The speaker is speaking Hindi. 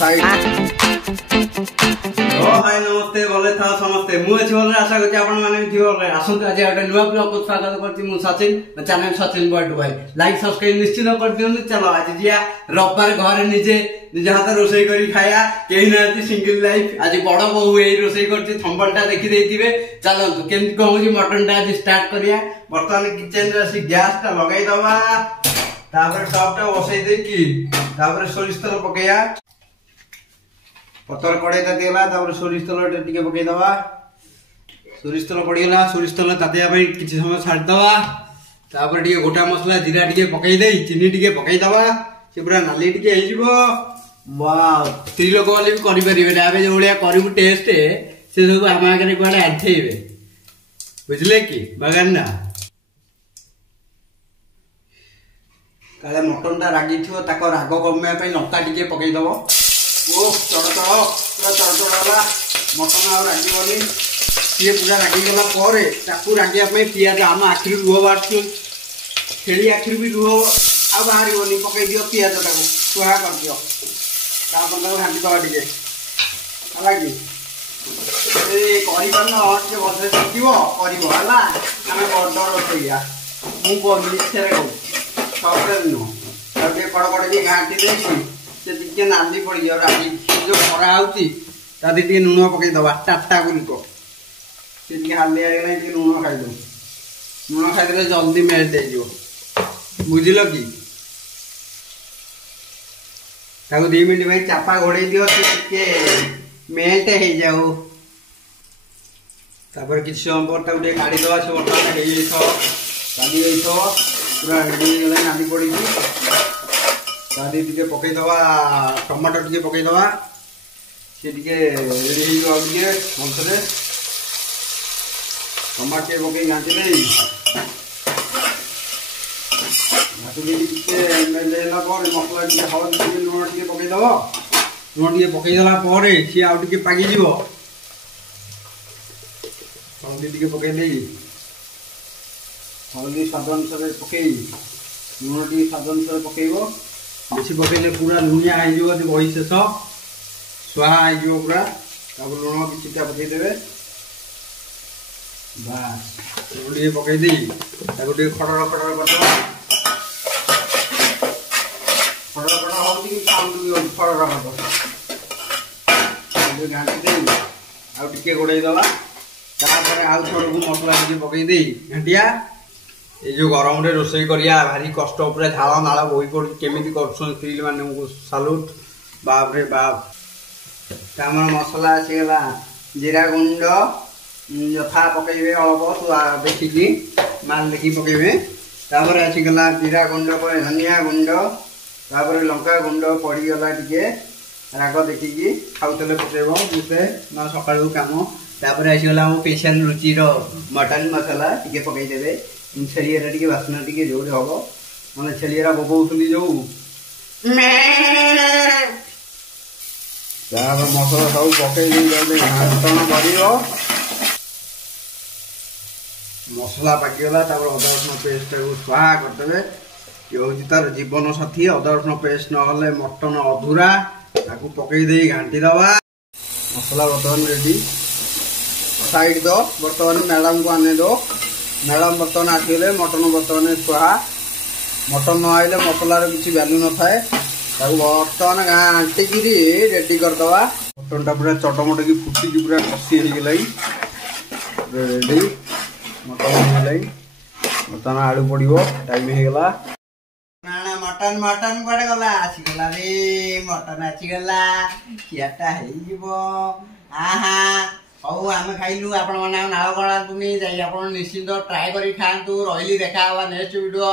हाय नमस्ते भले था समस्ते मुझे भले आशा करछि आपण माने भी भले आसंत आज एक नुवा ब्लॉग को स्वागत करछि मु सचिन चैनल सचिन बर्ड भाई लाइक सब्सक्राइब निश्चित कर दियनु। चलो आज जिया रविवार घर निजे निज हाथ रोसई करी खाया केही नाती सिंगल लाइफ आज बड़ बहु एई रोसई करछि थंबलटा देखि देइथिबे। चलो केमति कहूजी मटनटा आज स्टार्ट करिया। वर्तमान किचन रे सी गैस टा लगाई दवा तापर टॉपटा बसई दे की तापर सोरिष तेल पकेया पतर कड़े तातीगला तापर सोरिष तेल टिके पकई दवा। सोरिष तेल पड़ीगला सोरिष तेल तातिया भाई किछि समय छाड़ दवा तापर टिके गोटा मसला जीरा टिके पकई देई चीनी टिके पकई दवा से पूरा नाली टिके हे जिवो। वाओ स्त्री लोक वाले भी करि परिबे ना आबे जो भलिया करिबु टेस्ट से सब आमा आगे कोडे आथेबे बुझले की बागान ना काले मटन टा रागी थिवो ताको राग कमे पई लंका टिके पकई दबो। ओ चड़ चड़ पूरा चड़ चढ़ला मटन आ रागी बनी ये पूरा रागी गला परे ताकू रागिया पई पियाज आम आखिर लुह बाटू छेली आखिर भी लुह आ बाहरी बनी पकई दियो पियाज ताकू सुहा कर दियो तापर ताको घांटी दवा टिके हला की ए करि पन के बसे सिकिबो करिवो हला आमे बडर रोइया मु को मिछरे को सॉफ्टवेयर नो तबे कड़ के घांटी देछि से टिके नाली पड़ी जाओ रागी जो खरा होती तादी टिके नुन पकई दवा टाटा गुलिको से टिके हाले आगे नै टिके नुन खाइ दो नुन खाइ देले जल्दी मेल्ट हे जो बुझिलो की ताको 2 मिनिट भाई चापा घोड़े दियो से टिके मेल्ट हे जाओ तापर किछ समय पर ताको टिके काढी दवा से बटा हे जेथो काढी जेथो पूरा रेडी गले नाली पड़ी दादी टिके पकई दवा टमाटर टिके पकई दवा से टिके रेडी हे जो टिके मसले टमाटर पकई गांटी नहीं नातुली टिके मेलेला पर मसला टिके हळदी टिके लूण टिके पकई दवा लूण टिके पकई देला परे सी आ टिके पागी जीवो हळदी टिके पकई देई हळदी स्वाद अनुसार पकई लूण टिके स्वाद अनुसार पकईबो बेसी पकईले पूरा लुनिया हो जो बही शेष स्वाहा हो पूरा तब लुण किछिटा पकई देबे बस लुण पकई दी ताको टिके खडर खडर करदो खडर खडर होती कि साउंड भी खडर करदो ये घांटी दे आ टिके गोडई दवा तापर आउ थोड़को मसला टिके पकई दे घांटिया ये जो गरम रे रोसई करिया भारी कष्ट पूरा झाल नाल बोई पड़ केमिति करछन स्त्री माने को सैल्यूट बाप रे बाप। तामर मसला आसीगला जीरा गुंड यथा पकईबे अल्प देखिकी माल देखी पकईबे तापर आसीगला जीरा गुंड पर धनिया गुंड तापर लंका गुंड पड़ी गला टिके राग देखिकी खाउतले पकेबो मुते ना सकाळू काम तापर आसीगला मो पेशल रुचि रो मटन मसाला टिके पकई देबे छेलिया टिके बासना टिके जोरे हबो माने छेलिया बबौथली जो तापर मसला सब पकई दे घांटन करियो मसला पाकी गला तापर अदा रसुण पेस्ट को स्वाहा कर देबे ये होची तार जीवन साथी अदा रसुण पेस्ट न हले मटन अधूरा ताकू पकई दे घांटी दवा मसला बर्तमान रेडी साइड दो बर्तमान मैडम को आने दो मैडम बर्तमान आसगले मटन बर्तमान स्वाहा मटन न आइले मसलार किसी वैल्यू न थाए बर्तमान घाटिकी रेडी करदवा मटन टा पूरा चटमट की फुटिकी पूरा कसी हो गलाई रेडी मटन हो गलाई बर्तमान आलू पड़ो टाइम हो गला मटन मटन कड़े गला आसीगला रे मटन आसीगला खियाटा हो आहा हौ आम खाइलु आपण माने नाळ गळातुनी जाई आपण निश्चित ट्राई करी खांतु रहिली देखा नेक्स्ट वीडियो।